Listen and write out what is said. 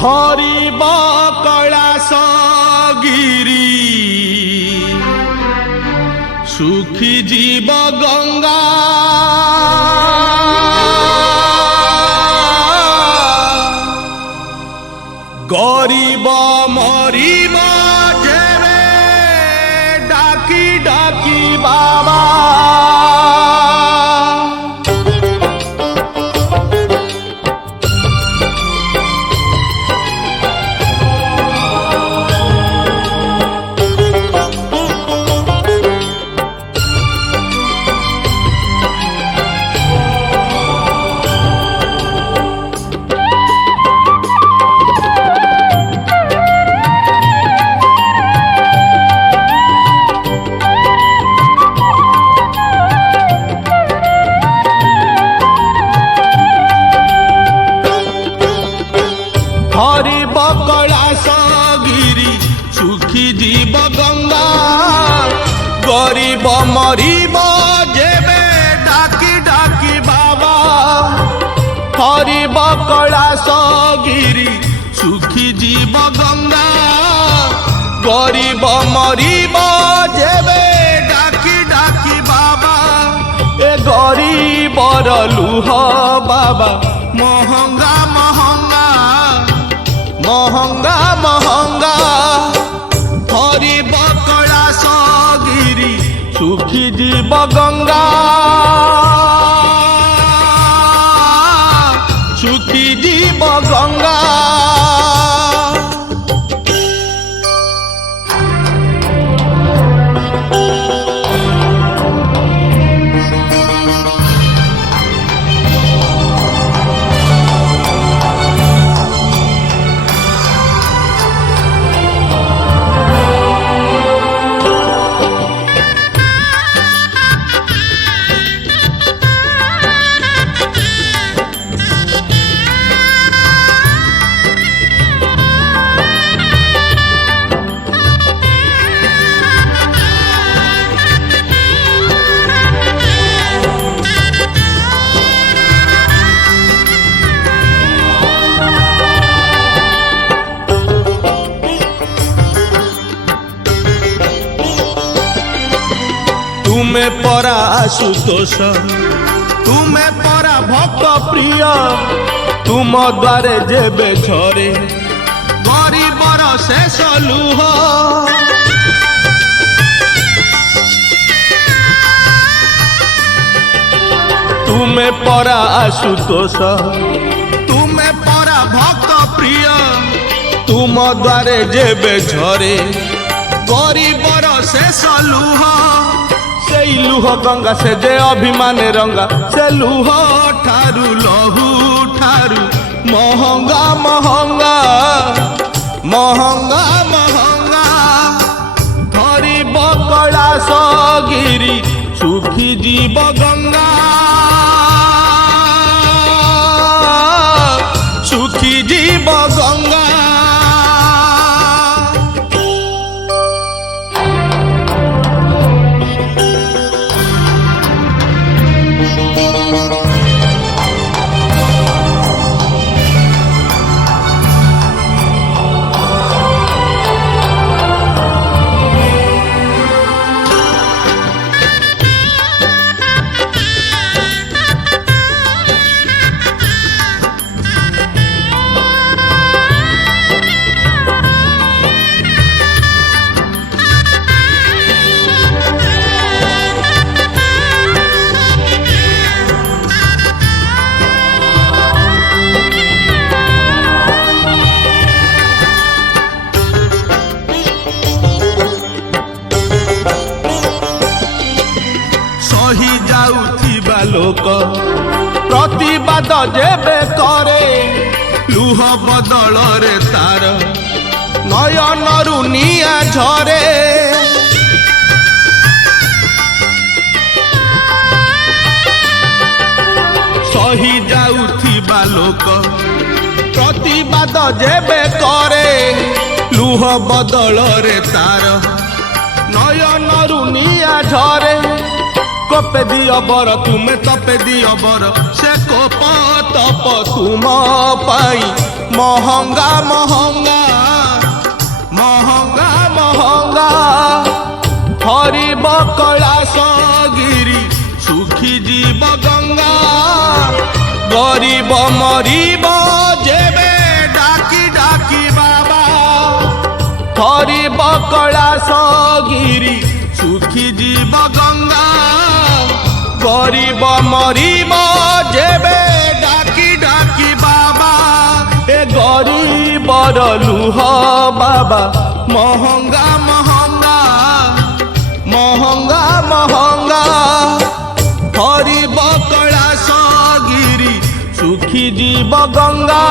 थरिब कैलाश गिरी सुखी जीव गंगा गरीब मरीब जेबे डाकी डाकी बाबा हरिब कैलाश गिरी सुखी जीव गंगा गरीब मरीब जेबे डाकी डाकी बाबा हरिब कैलाश गिरी सुखी जीव गंगा गरीब मरीब जेबे डाकी डाकी बाबा ए गरीबर लुह बाबा महंगा महंगा महंगा महंगा हरिब कैलाश गिरी सुखी जीव गंगा सुखी जीव गंगा तुम्हें परा आशुतोष तुम्हें परा भक्त प्रिय तुम द्वारे जेबे झरे गरीबर शेष लुह तुम्हें परा आशुतोष तुम्हें परा भक्त प्रिय तुम द्वारे जेबे झरे गरीबर शेष लुह से लुह गंगा से जे अभिमान रंगा से लुह ठारू लहू ठारू महंगा महंगा महंगा महंगा हरिब कैलाश गिरी सुखी जीव गंगा सुखी जीव गंगा सही जाउथिबा लोक प्रतिवाद जेबे करे लुह बदल रे तार नयनरु निया झरे सही जाउथिबा लोक प्रतिवाद जेबे करे लुह बदल रे तार नयनरु निया झरे कोपे दियो बर तुम्हें तपे दियो बर से कोप तप तुम पाई महंगा महंगा महंगा महंगा हरिब कैलाश गिरी सुखी जीव गंगा गरीब मरीब जेबे डाकी डाकी बाबा हरिब कैलाश गिरी सुखी जीव गंगा गरीब मरीब जेबे डाकी डाकी बाबा ए गरीबर लुह बाबा महंगा महंगा महंगा महंगा हरिब कैलाश गिरी सुखी जीव गंगा